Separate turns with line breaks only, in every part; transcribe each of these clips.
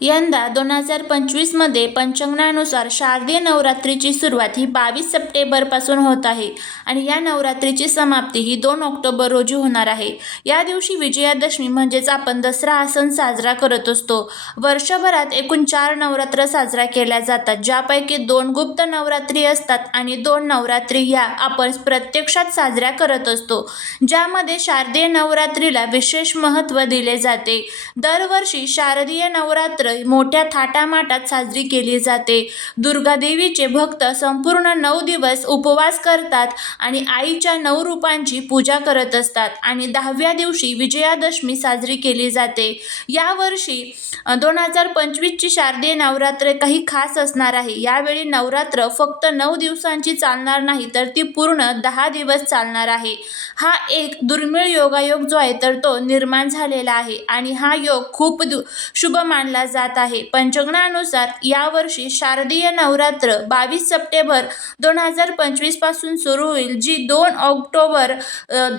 यंदा दोन हजार पंचवीसमध्ये पंचांगानुसार शारदीय नवरात्रीची सुरुवात ही बावीस सप्टेंबरपासून होत आहे आणि या नवरात्रीची समाप्ती ही दोन ऑक्टोबर रोजी होणार आहे. या दिवशी विजयादशमी म्हणजेच आपण दसरा हा सण साजरा करत असतो. वर्षभरात एकूण चार नवरात्र साजरा केल्या जातात ज्यापैकी दोन गुप्त नवरात्री असतात आणि दोन नवरात्री ह्या आपण प्रत्यक्षात साजऱ्या करत असतो. ज्यामध्ये शारदीय नवरात्रीला विशेष महत्त्व दिले जाते. दरवर्षी शारदीय नवरात्र मोठ्या थाटामाटात साजरी केली जाते. दुर्गादेवीचे भक्त संपूर्ण नऊ दिवस उपवास करतात आणि आईच्या नऊ रूपांची पूजा करत असतात आणि दहाव्या दिवशी विजयादशमी साजरी केली जाते. यावर्षी दोन हजार पंचवीसची शारदीय नवरात्र काही खास असणार आहे. यावेळी नवरात्र फक्त नऊ दिवसांची चालणार नाही तर ती पूर्ण दहा दिवस चालणार आहे. हा एक दुर्मिळ योगायोग जो आहे तर तो निर्माण झालेला आहे आणि हा योग खूप दु शुभ मानला जात आहे. पंचगणानुसार यावर्षी शारदीय नवरात्र बावीस सप्टेंबर दोन हजार पंचवीसपासून सुरू होईल जी दोन ऑक्टोबर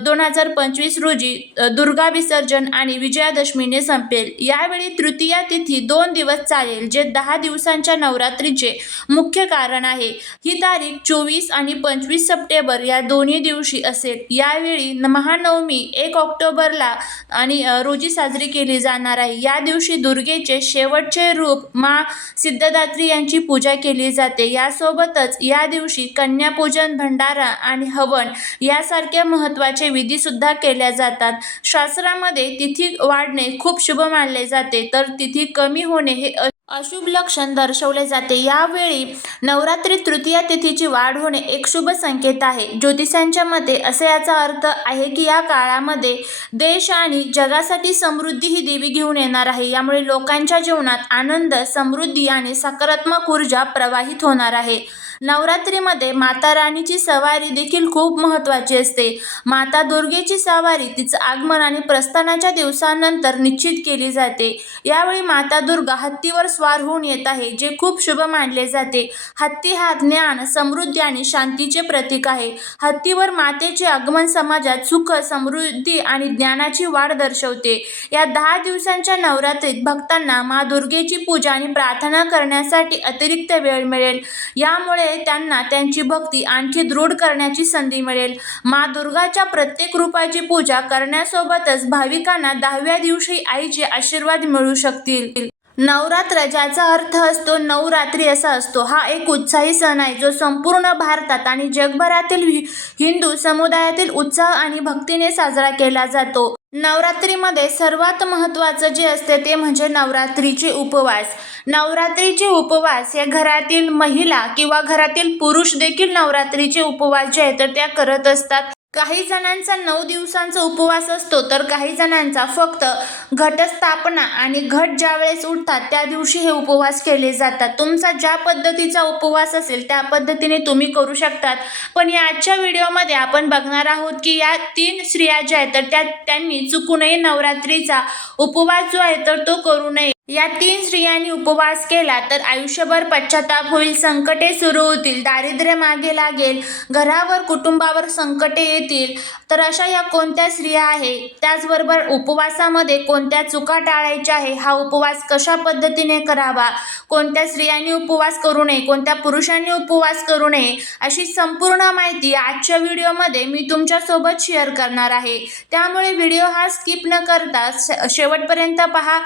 दोन हजार पंचवीस रोजी दुर्गा विसर्जन आणि विजयादशमीने संपेल. यावेळी तृतीया तिथी दोन दिवस चालेल जे दहा दिवसांच्या नवरात्रीचे मुख्य कारण आहे. ही तारीख चोवीस आणि पंचवीस सप्टेंबर या दोन्ही दिवशी असेल. यावेळी महानवमी एक ऑक्टोबरला आणि रोजी साजरी केली जाणार आहे. या दिवशी दुर्गेचे शेवटचे रूप मा सिद्धदात्री यांची पूजा केली जाते. यासोबतच या दिवशी कन्यापूजन भंडारा आणि हवन यासारख्या महत्त्वाचे विधीसुद्धा केल्या जातात. शास्त्रामध्ये तिथी वाढणे खूप शुभ मानले जाते. तर तिथी कमी होणे हे अशुभ लक्षण दर्शवले जाते. यावेळी नवरात्री तृतीया तिथीची वाढ होणे एक शुभ संकेत आहे. ज्योतिषांच्या मते असे याचा अर्थ आहे की या काळामध्ये देश आणि जगासाठी समृद्धी ही देवी घेऊन येणार आहे. यामुळे लोकांच्या जीवनात आनंद समृद्धी आणि सकारात्मक ऊर्जा प्रवाहित होणार आहे. नवरात्रीमध्ये माता राणीची सवारी देखील खूप महत्त्वाची असते. माता दुर्गेची सवारी तिचं आगमन आणि प्रस्थानाच्या दिवसानंतर निश्चित केली जाते. यावेळी माता दुर्गा हत्तीवर स्वार होऊन येत आहे जे खूप शुभ मानले जाते. हत्ती हा ज्ञान समृद्धी आणि शांतीचे प्रतीक आहे. हत्तीवर मातेचे आगमन समाजात सुख समृद्धी आणि ज्ञानाची वाढ दर्शवते. या दहा दिवसांच्या नवरात्रीत भक्तांना मा दुर्गेची पूजा आणि प्रार्थना करण्यासाठी अतिरिक्त वेळ मिळेल. यामुळे त्यांना त्यांची भक्ती आणखी दृढ करण्याची संधी मिळेल. मा दुर्गाच्या प्रत्येक रूपाची पूजा करण्यासोबतच भाविकांना दहाव्या दिवशी आईचे आशीर्वाद मिळू शकतील. नवरात्र ज्याचा अर्थ असतो नवरात्री असा असतो. हा एक उत्साही सण आहे जो संपूर्ण भारतात आणि जगभरातील हिंदू समुदायातील उत्साह आणि भक्तीने साजरा केला जातो. नवरात्रीमध्ये सर्वात महत्त्वाचं जे असते ते म्हणजे नवरात्रीचे उपवास. नवरात्रीचे उपवास या घरातील महिला किंवा घरातील पुरुष देखील नवरात्रीचे उपवास जे आहेत तर त्या करत असतात. काही जणांचा नऊ दिवसांचा उपवास असतो तर काही जणांचा फक्त घटस्थापना आणि घट ज्या वेळेस उठतात त्या दिवशी हे उपवास केले जातात. तुमचा ज्या पद्धतीचा उपवास असेल त्या पद्धतीने तुम्ही करू शकतात. पण या आजच्या व्हिडिओमध्ये आपण बघणार आहोत की या तीन स्त्रिया ज्या आहेत तर त्या त्यांनी चुकूनही नवरात्रीचा उपवास जो आहे तर तो करू नये. या तीन स्त्रियांनी उपवास केला तर आयुष्यभर पश्चाताप होईल संकटे सुरू होतील दारिद्र्य मागे लागेल घरावर कुटुंबावर संकटे येतील. तर अशा या कोणत्या स्त्रिया आहे? त्याचबरोबर उपवासामध्ये कोणत्या चुका टाळायच्या आहे? हा उपवास कशा पद्धतीने करावा? कोणत्या स्त्रियांनी उपवास करू नये? कोणत्या पुरुषांनी उपवास करू नये? अशी संपूर्ण माहिती आजच्या व्हिडिओमध्ये मी तुमच्यासोबत शेअर करणार आहे. त्यामुळे व्हिडिओ हा स्किप न करता शेवटपर्यंत पहा.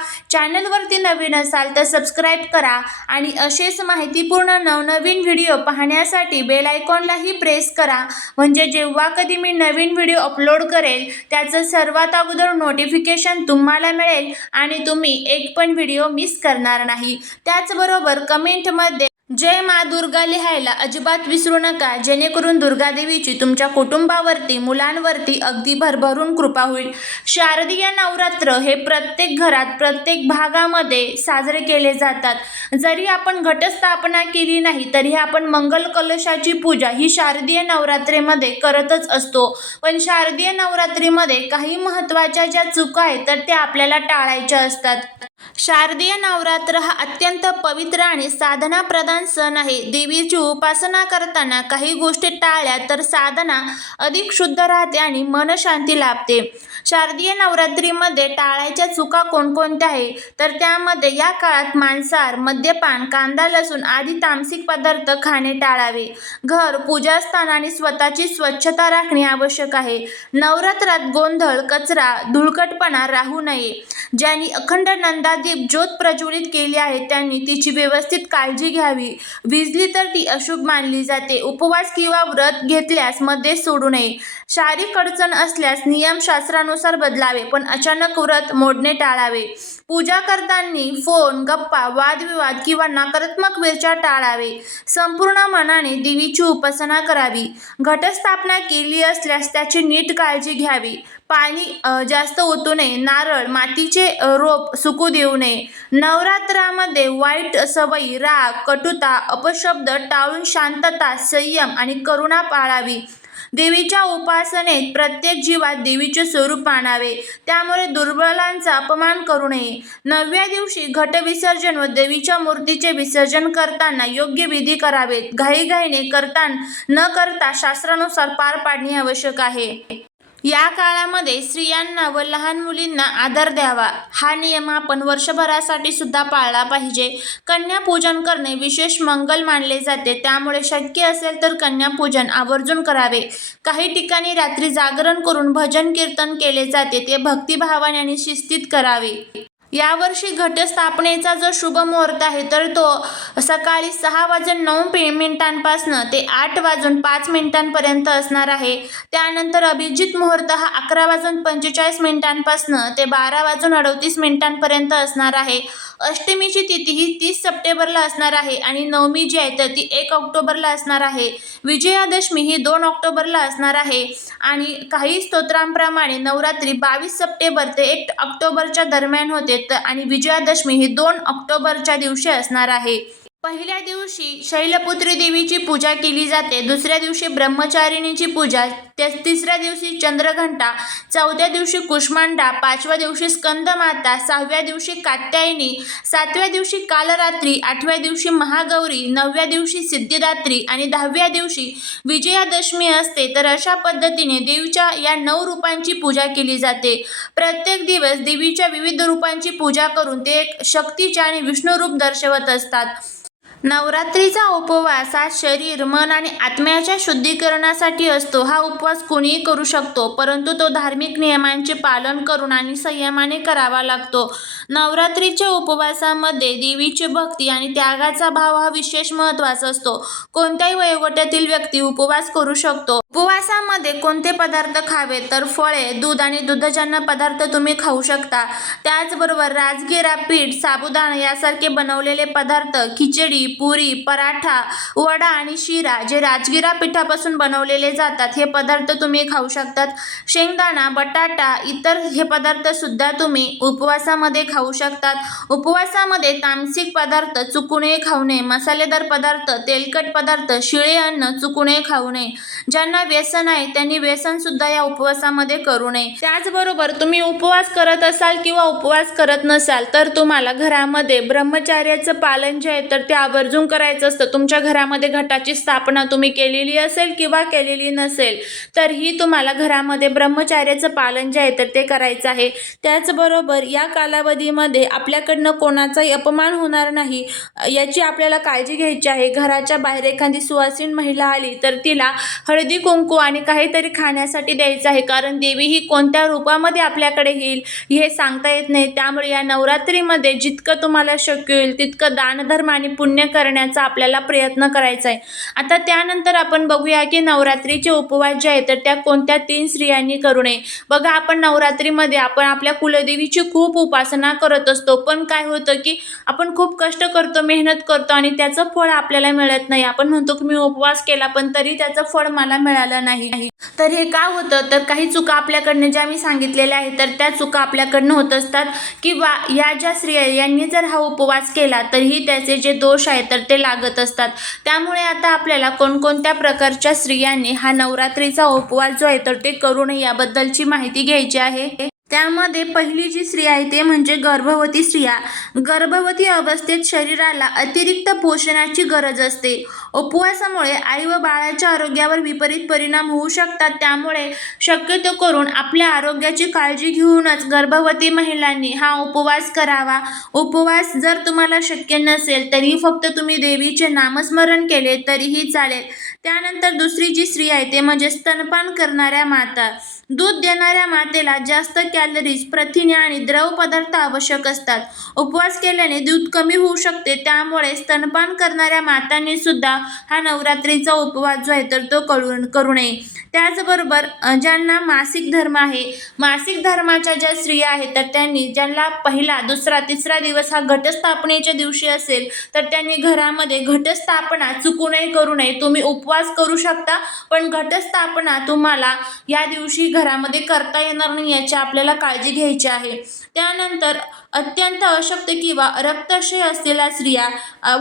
चॅनलवरती नवीन असाल तर सबस्क्राईब करा आणि असेच माहितीपूर्ण नवनवीन व्हिडिओ पाहण्यासाठी बेल आयकॉनलाही प्रेस करा. म्हणजे जेव्हा कधी मी नवीन व्हिडिओ अपलोड करेल त्याचं सर्वात अगोदर नोटिफिकेशन तुम्हाला मिळेल आणि तुम्ही एक पण व्हिडिओ मिस करणार नाही. त्याचबरोबर कमेंटमध्ये जय मा दुर्गा लिहायला अजिबात विसरू नका. जेणेकरून दुर्गादेवीची तुमच्या कुटुंबावरती मुलांवरती अगदी भरभरून कृपा होईल. शारदीय नवरात्र हे प्रत्येक घरात प्रत्येक भागामध्ये साजरे केले जातात. जरी आपण घटस्थापना केली नाही तरी आपण मंगल कलशाची पूजा ही शारदीय नवरात्रीमध्ये करतच असतो. पण शारदीय नवरात्रीमध्ये काही महत्त्वाच्या ज्या चुका आहेत तर त्या आपल्याला टाळायच्या असतात. शारदीय नवरात्र हा अत्यंत पवित्र आणि साधनाप्रधान सण आहे. देवीची उपासना करताना काही गोष्टी टाळल्या तर साधना अधिक शुद्ध राहते आणि मनशांती लाभते. शारदीय नवरात्रीमध्ये टाळायच्या चुका कोणकोणत्या आहे? तर त्यामध्ये या काळात मांसाहार मद्यपान कांदा लसूण आदी तामसिक पदार्थ खाणे टाळावे. घर पूजास्थान आणि स्वतःची स्वच्छता राखणे आवश्यक आहे. नवरात्रात गोंधळ कचरा धुळकटपणा राहू नये. ज्यांनी अखंड नंदा दीप ज्योत प्रज्वलित केली आहे. त्यांनी तिची व्यवस्थित काळजी घ्यावी. विजली तर ती अशुभ मानली जाते. उपवास किंवा व्रत घेतल्यास मध्ये सोडू नये. शारीरिक अडचण असल्यास नियमशास्त्रानुसार बदलावे पण अचानक व्रत मोडणे टाळावे. पूजा करताना फोन गप्पा वादविवाद किंवा नकारात्मक विचार टाळावे. संपूर्ण मनाने देवीची उपासना करावी. घटस्थापना केली असल्यास त्याची नीट काळजी घ्यावी. पाणी जास्त ओतू नये. नारळ मातीचे रोप सुकू देऊ नये. नवरात्रामध्ये वाईट सवयी राग कटुता अपशब्द टाळून शांतता संयम आणि करुणा पाळावी. देवीच्या उपासनेत प्रत्येक जीवात देवीचे स्वरूप मानावे त्यामुळे दुर्बलांचा अपमान करू नये. नवव्या दिवशी घटविसर्जन व देवीच्या मूर्तीचे विसर्जन करताना योग्य विधी करावेत. घाईघाईने करता न करता शास्त्रानुसार पार पाडणे आवश्यक आहे. या काळामध्ये स्त्रियांना व लहान मुलींना आदर द्यावा. हा नियम आपण वर्षभरासाठी सुद्धा पाळला पाहिजे. कन्यापूजन करणे विशेष मंगल मानले जाते. त्यामुळे शक्य असेल तर कन्यापूजन आवर्जून करावे. काही ठिकाणी रात्री जागरण करून भजन कीर्तन केले जाते. ते भक्तिभावाने आणि शिस्तीत करावे. यावर्षी घटस्थापनेचा जो शुभ मुहूर्त आहे तर तो सकाळी सहा वाजून नऊ मिनिटांपासनं ते आठ वाजून पाच मिनिटांपर्यंत असणार आहे. त्यानंतर अभिजित मुहूर्त हा अकरा वाजून पंचेचाळीस मिनिटांपासनं ते बारा वाजून अडतीस मिनिटांपर्यंत असणार आहे. अष्टमीची तिथी ही तीस सप्टेंबरला असणार आहे आणि नवमी जी आहे तर ती एक ऑक्टोबरला असणार आहे. विजयादशमी ही दोन ऑक्टोबरला असणार आहे आणि काही स्तोत्रांप्रमाणे नवरात्री बावीस सप्टेंबर ते एक ऑक्टोबरच्या दरम्यान होते. तर आणि विजयादशमी ही दोन ऑक्टोबरच्या दिवशी असणार आहे. पहिल्या दिवशी शैलपुत्री देवीची पूजा केली जाते. दुसऱ्या दिवशी ब्रह्मचारिणीची पूजा त्या तिसऱ्या दिवशी चंद्रघंटा चौथ्या दिवशी कुष्मांडा पाचव्या दिवशी स्कंदमाता सहाव्या दिवशी कात्यायनी सातव्या दिवशी कालरात्री आठव्या दिवशी महागौरी नवव्या दिवशी सिद्धिदात्री आणि दहाव्या दिवशी विजयादशमी असते. तर अशा पद्धतीने देवीच्या या नऊ रूपांची पूजा केली जाते. प्रत्येक दिवस देवीच्या विविध रूपांची पूजा करून ते एक शक्तीचे आणि विष्णुरूप दर्शवत असतात. नवरात्रीचा उपवास हा शरीर मन आणि आत्म्याच्या शुद्धीकरणासाठी असतो. हा उपवास कोणीही करू शकतो परंतु तो धार्मिक नियमांचे पालन करून आणि संयमाने करावा लागतो. नवरात्रीच्या उपवासामध्ये देवीची भक्ती आणि त्यागाचा भाव हा विशेष महत्त्वाचा असतो. कोणत्याही वयोगटातील व्यक्ती उपवास करू शकतो. उपवासामध्ये कोणते पदार्थ खावे तर फळे दूध आणि दुग्धजन्य पदार्थ तुम्ही खाऊ शकता. त्याचबरोबर राजगिरा पीठ साबुदाणा यासारखे बनवलेले पदार्थ खिचडी पुरी पराठा वडा आणि शिरा जे राजगिरा पिठापासून बनवलेले जातात हे पदार्थ तुम्ही खाऊ शकतात. शेंगदाणा बटाटा इतर हे पदार्थसुद्धा तुम्ही उपवासामध्ये खाऊ शकतात. उपवासामध्ये तामसिक पदार्थ चुकूनही खाऊ नये मसालेदार पदार्थ तेलकट पदार्थ शिळे अन्न चुकूनही खाऊ नये. ज्यांना व्यसन आहे त्यांनी व्यसन सुद्धा या उपवासामध्ये करू नये. त्याचबरोबर तुम्ही उपवास करत असाल किंवा उपवास करत नसाल तर तुम्हाला घरामध्ये ब्रह्मचार्याचं पालन जे आहे तर ते आवर्जून करायचं असतं. तुमच्या घरामध्ये घटाची स्थापना तुम्ही केलेली असेल किंवा केलेली नसेल तरीही तुम्हाला घरामध्ये ब्रह्मचार्याचं पालन जे आहे तर ते करायचं आहे. त्याचबरोबर या कालावधीमध्ये आपल्याकडनं कोणाचाही अपमान होणार नाही याची आपल्याला काळजी घ्यायची आहे. घराच्या बाहेर एखादी सुवासीन महिला आली तर तिला हळदी कुंकू आणि काहीतरी खाण्यासाठी द्यायचं आहे. कारण देवी ही कोणत्या रूपामध्ये आपल्याकडे येईल हे सांगता येत नाही. त्यामुळे या नवरात्रीमध्ये जितकं तुम्हाला शक्य होईल तितकं दानधर्म आणि पुण्य करण्याचा आपल्याला प्रयत्न करायचा आहे. आता त्यानंतर आपण बघूया की नवरात्रीचे उपवास जे आहेत तर त्या कोणत्या तीन स्त्रियांनी करू नये. बघा आपण नवरात्रीमध्ये आपण आपल्या कुलदेवीची खूप उपासना करत असतो. पण काय होतं की आपण खूप कष्ट करतो मेहनत करतो आणि त्याचं फळ आपल्याला मिळत नाही. आपण म्हणतो की मी उपवास केला पण तरी त्याचं फळ मला मिळालं नाही. तर हे का होतं? तर काही चुका आपल्याकडनं ज्या मी सांगितलेल्या आहेत तर त्या चुका आपल्याकडनं होत असतात. किंवा या ज्या स्त्रिया यांनी जर हा उपवास केला तरीही त्याचे जे दोष आहेत तर ते लागत असतात. त्यामुळे आता आपल्याला कोणकोणत्या प्रकारच्या स्त्रियांनी हा नवरात्रीचा उपवास जो आहे तर ते करू नये याबद्दलची माहिती घ्यायची आहे. त्यामध्ये पहिली जी स्त्री आहे ते म्हणजे गर्भवती स्त्रिया. गर्भवती अवस्थेत शरीराला अतिरिक्त पोषणाची गरज असते. उपवासामुळे आई व बाळाच्या आरोग्यावर विपरीत परिणाम होऊ शकतात. त्यामुळे शक्यतो करून आपल्या आरोग्याची काळजी घेऊनच गर्भवती महिलांनी हा उपवास करावा. उपवास जर तुम्हाला शक्य नसेल तरी फक्त तुम्ही देवीचे नामस्मरण केले तरीही चालेल. त्यानंतर दुसरी जी स्त्री आहे ते म्हणजे स्तनपान करणाऱ्या माता. दूध देणाऱ्या मातेला जास्त कॅलरीज प्रथिने आणि द्रव पदार्थ आवश्यक असतात. उपवास केल्याने दूध कमी होऊ शकते त्यामुळे स्तनपान करणाऱ्या मातांनी सुद्धा हा नवरात्रीचा उपवास जो आहे तर तो करू करू नये. त्याचबरोबर ज्यांना मासिक धर्म आहे मासिक धर्माच्या ज्या स्त्रिया आहेत तर त्यांनी ज्यांना पहिला दुसरा तिसरा दिवस हा घटस्थापनेच्या दिवशी असेल तर त्यांनी घरामध्ये घटस्थापना चुकूनही करू नये. तुम्ही उपवास करू शकता पण घटस्थापना तुम्हाला या दिवशी घरामध्ये करता येणार नाही याची आपल्याला काळजी घ्यायची आहे. त्यानंतर अत्यंत अशक्त किंवा रक्तक्षय असलेल्या स्त्रिया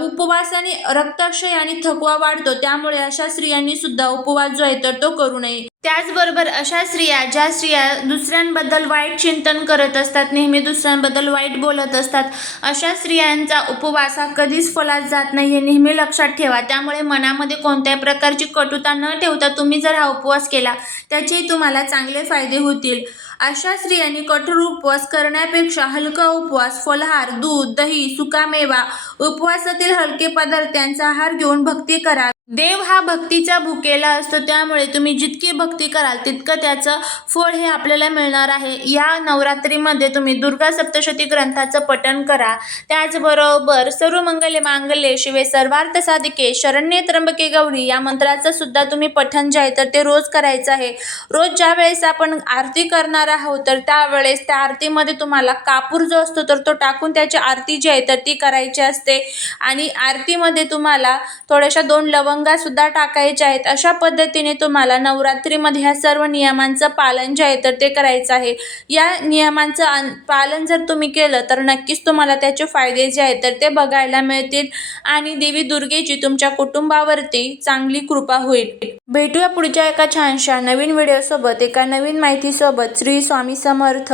उपवासाने रक्तक्षय आणि थकवा वाढतो. त्यामुळे अशा स्त्रियांनी सुद्धा उपवास जो आहे तर तो करू नये. त्याचबरोबर अशा स्त्रिया ज्या स्त्रिया दुसऱ्यांबद्दल वाईट चिंतन करत असतात नेहमी दुसऱ्यांबद्दल वाईट बोलत असतात अशा स्त्रियांचा उपवास हा कधीच फलात जात नाही हे नेहमी लक्षात ठेवा. त्यामुळे मनामध्ये कोणत्याही प्रकारची कटुता न ठेवता तुम्ही जर हा उपवास केला त्याचेही तुम्हाला चांगले फायदे होतील. अशा स्त्रियांनी कठोर उपवास करण्यापेक्षा हलका उपवास फलहार दूध दही सुकामेवा उपवासातील हलके पदार्थ यांचा आहार घेऊन भक्ती करा. देव हा भक्तीचा भुकेला असतो त्यामुळे तुम्ही जितकी भक्ती कराल तितकं त्याचं फळ हे आपल्याला मिळणार आहे. या नवरात्रीमध्ये तुम्ही दुर्गा सप्तशती ग्रंथाचं पठण करा. त्याचबरोबर सर्व मंगले मांगल्ये शिवे सर्वार्थ साधिके शरण्ये त्र्यंबके गौरी या मंत्राचं सुद्धा तुम्ही पठण जे आहे तर ते रोज करायचं आहे. रोज ज्या वेळेस आपण आरती करणार आहोत तर त्यावेळेस त्या आरतीमध्ये तुम्हाला कापूर जो असतो तर तो टाकून त्याची आरती जी आहे तर ती करायची असते. आणि आरतीमध्ये तुम्हाला थोड्याशा दोन लवंग सुद्धा टाकायच्या आहेत. अशा पद्धतीने तुम्हाला नवरात्रीमध्ये ह्या सर्व नियमांचं पालन जे आहे तर ते करायचं आहे. या नियमांचं अन- पालन जर तुम्ही केलं तर नक्कीच तुम्हाला त्याचे फायदे जे आहेत तर ते बघायला मिळतील आणि देवी दुर्गेची तुमच्या कुटुंबावरती चांगली कृपा होईल. भेटूया पुढच्या एका छानशा नवीन व्हिडिओसोबत एका नवीन माहितीसोबत. श्री स्वामी समर्थ.